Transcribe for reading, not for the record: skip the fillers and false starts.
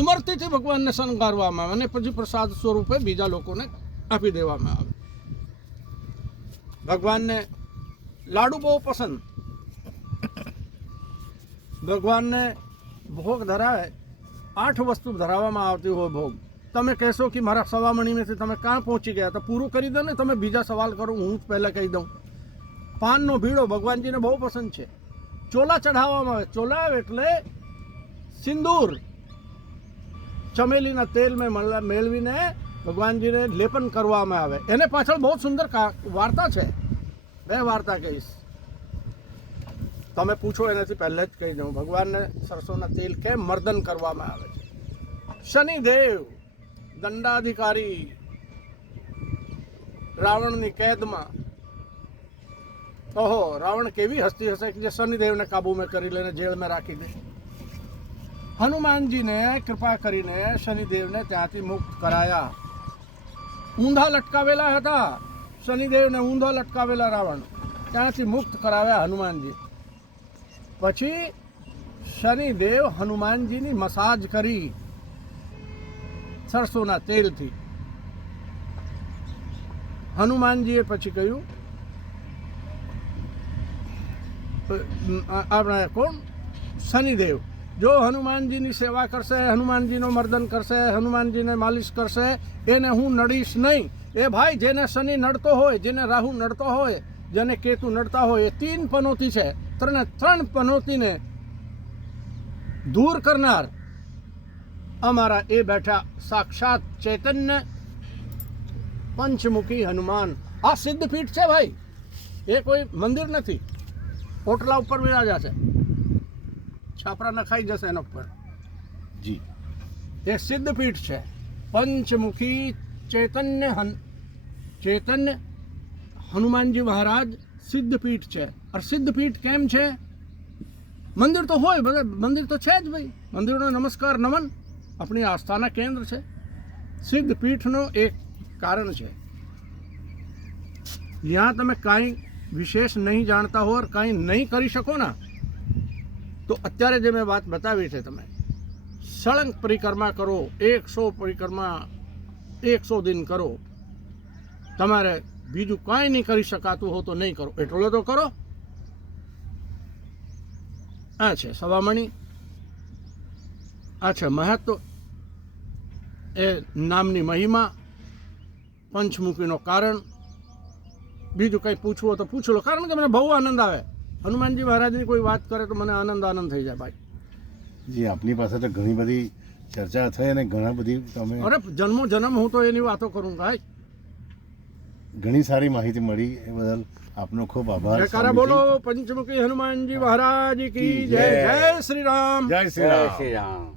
ઇમરતીથી ભગવાનને શણગારવામાં આવે અને પછી પ્રસાદ સ્વરૂપે બીજા લોકોને આપી દેવામાં આવે. ભગવાનને લાડુ બહુ પસંદ. ભગવાનને ભોગ ધરાવે, 8 વસ્તુ ધરાવવામાં આવતી હોય ભોગ. તમે કહેશો કે મારા સવામણીમાંથી તમે ક્યાં પહોંચી ગયા, તો પૂરું કરી દો ને, તમે બીજા સવાલ કરો, હું જ પહેલાં કહી દઉં. પાનનો ભીડો ભગવાનજીને બહુ પસંદ છે. ચોલા ચઢાવવામાં આવે. ચોલા એટલે સિંદૂર, ચમેલીના તેલ મેળવીને ભગવાનજીને લેપન કરવામાં આવે. એને પાછળ બહુ સુંદર વાર્તા છે. 2 વાર્તા કહીશ, તમે પૂછો એનાથી પહેલાં જ કહી દઉં. ભગવાનને સરસોના તેલ કેમ મર્દન કરવામાં આવે છે? શનિદેવ દંડાધિકારી રાવણની કેદમાં. ઓહો, રાવણ કેવી હસ્તી હશે કે જે શનિદેવને કાબૂમાં કરી લઈને જેલમાં રાખી દે. હનુમાનજીને કૃપા કરીને શનિદેવને ત્યાંથી મુક્ત કરાયા. ઊંધા લટકાવેલા હતા શનિદેવને, ઊંધા લટકાવેલા રાવણ, ત્યાંથી મુક્ત કરાવ્યા હનુમાનજી. પછી શનિદેવ હનુમાનજીની મસાજ કરી સરસોના તેલથી. હનુમાનજીએ પછી કહ્યું, આપણે કોણ? શનિદેવ જો હનુમાનજીની સેવા કરશે, હનુમાનજીનો મર્દન કરશે, હનુમાનજીને માલિશ કરશે, એને હું નડીશ નહીં. એ ભાઈ, જેને શનિ નડતો હોય, જેને રાહુ નડતો હોય, જેને કેતુ નડતા હોય, એ 3 પનોતી છે. 3 પનોતીને દૂર કરનાર અમારા એ બેઠા સાક્ષાત ચૈતન્ય પંચમુખી હનુમાન. આ સિદ્ધપીઠ છે ભાઈ, એ કોઈ મંદિર નથી. ઓટલા ઉપર વિરાજા છે, છાપરા નખાઈ જશે એના ઉપર. જી, એ સિદ્ધપીઠ છે. પંચમુખી ચૈતન્ય હનુમાનજી મહારાજ સિદ્ધપીઠ છે. और સિદ્ધપીઠ કેમ છે? મંદિર તો હોય, બધા મંદિર તો છે જ ભાઈ. મંદિરનો નમસ્કાર નમન આપણી આસ્થાના કેન્દ્ર છે. સિદ્ધપીઠનો એક કારણ છે, જ્યાં તમે કાંઈ વિશેષ નહીં જાણતા હો, કાંઈ નહીં કરી શકો ને, તો અત્યારે જે મેં વાત બતાવી છે, તમે સળંગ પરિક્રમા કરો, 100 પરિક્રમા 100 દિન કરો. તમારે બીજું કાંઈ નહીં કરી શકાતું હો તો નહીં કરો, એટલો તો કરો. આ છે સવામણી, આ છે મહત્વ, એ નામની મહિમા, પંચમુખીનો કારણ. બીજું કંઈ પૂછવું હોય તો પૂછો લો, કારણ કે મને બહુ આનંદ આવે. હનુમાનજી મહારાજની કોઈ વાત કરે તો મને આનંદ થઈ જાય ભાઈ. જી, આપની પાસે તો ઘણી બધી ચર્ચા થઈ અને ઘણા બધી તમે, અરે જન્મો જન્મ હું તો એની વાતો કરું ભાઈ. ઘણી સારી માહિતી મળી, એ બદલ આપનો ખૂબ આભાર. જયકારા બોલો પંચમુખી હનુમાનજી મહારાજ કી જય. જય શ્રી રામ. જય શ્રી રામ. શ્રી રામ.